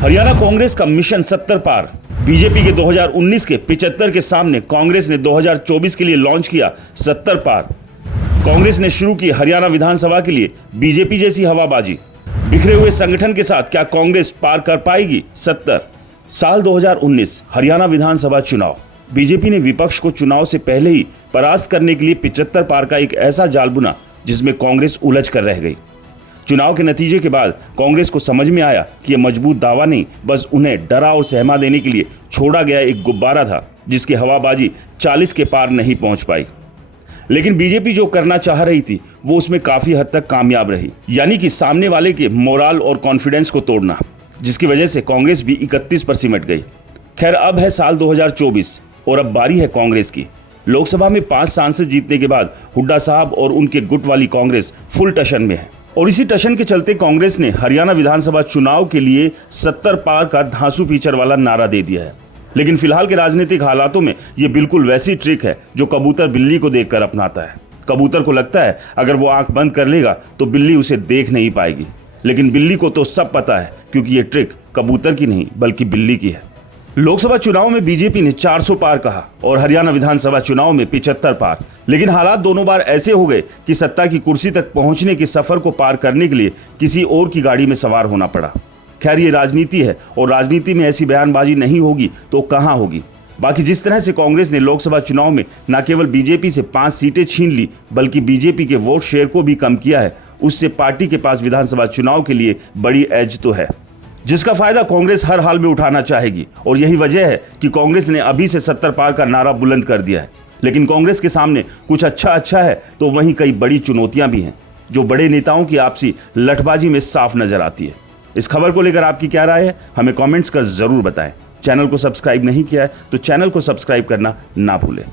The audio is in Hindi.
हरियाणा कांग्रेस का मिशन 70 पार। बीजेपी के 2019 के 75 के सामने कांग्रेस ने 2024 के लिए लॉन्च किया 70 पार। कांग्रेस ने शुरू की हरियाणा विधानसभा के लिए बीजेपी जैसी हवाबाजी। बिखरे हुए संगठन के साथ क्या कांग्रेस पार कर पाएगी 70? साल 2019 हरियाणा विधानसभा चुनाव। बीजेपी ने विपक्ष को चुनाव से पहले ही परास्त करने के लिए 75 पार का एक ऐसा जाल बुना जिसमें कांग्रेस उलझ कर रह गई। चुनाव के नतीजे के बाद कांग्रेस को समझ में आया कि यह मजबूत दावा नहीं, बस उन्हें डरा और सहमा देने के लिए छोड़ा गया एक गुब्बारा था जिसकी हवाबाजी 40 के पार नहीं पहुंच पाई। लेकिन बीजेपी जो करना चाह रही थी वो उसमें काफी हद तक कामयाब रही, यानी कि सामने वाले के मोराल और कॉन्फिडेंस को तोड़ना, जिसकी वजह से कांग्रेस भी 31 पर सिमट गई। खैर, अब है साल 2024 और अब बारी है कांग्रेस की। लोकसभा में 5 सांसद जीतने के बाद हुड्डा साहब और उनके गुट वाली कांग्रेस फुल टशन में है और इसी टशन के चलते कांग्रेस ने हरियाणा विधानसभा चुनाव के लिए 70 पार का धांसू फीचर वाला नारा दे दिया है। लेकिन फिलहाल के राजनीतिक हालातों में यह बिल्कुल वैसी ट्रिक है जो कबूतर बिल्ली को देखकर अपनाता है। कबूतर को लगता है अगर वो आंख बंद कर लेगा तो बिल्ली उसे देख नहीं पाएगी, लेकिन बिल्ली को तो सब पता है क्योंकि ये ट्रिक कबूतर की नहीं बल्कि बिल्ली की है। लोकसभा चुनाव में बीजेपी ने 400 पार कहा और हरियाणा विधानसभा चुनाव में 75 पार। लेकिन हालात दोनों बार ऐसे हो गए कि सत्ता की कुर्सी तक पहुंचने के सफर को पार करने के लिए किसी और की गाड़ी में सवार होना पड़ा। खैर, ये राजनीति है और राजनीति में ऐसी बयानबाजी नहीं होगी तो कहां होगी। बाकी जिस तरह से कांग्रेस ने लोकसभा चुनाव में न केवल बीजेपी से 5 सीटें छीन ली बल्कि बीजेपी के वोट शेयर को भी कम किया है, उससे पार्टी के पास विधानसभा चुनाव के लिए बड़ी एज तो है, जिसका फायदा कांग्रेस हर हाल में उठाना चाहेगी। और यही वजह है कि कांग्रेस ने अभी से 70 पार का नारा बुलंद कर दिया है। लेकिन कांग्रेस के सामने कुछ अच्छा है तो वहीं कई बड़ी चुनौतियां भी हैं जो बड़े नेताओं की आपसी लठबाजी में साफ नजर आती है। इस खबर को लेकर आपकी क्या राय है, हमें कमेंट्स कर जरूर बताएं। चैनल को सब्सक्राइब नहीं किया है तो चैनल को सब्सक्राइब करना ना भूलें।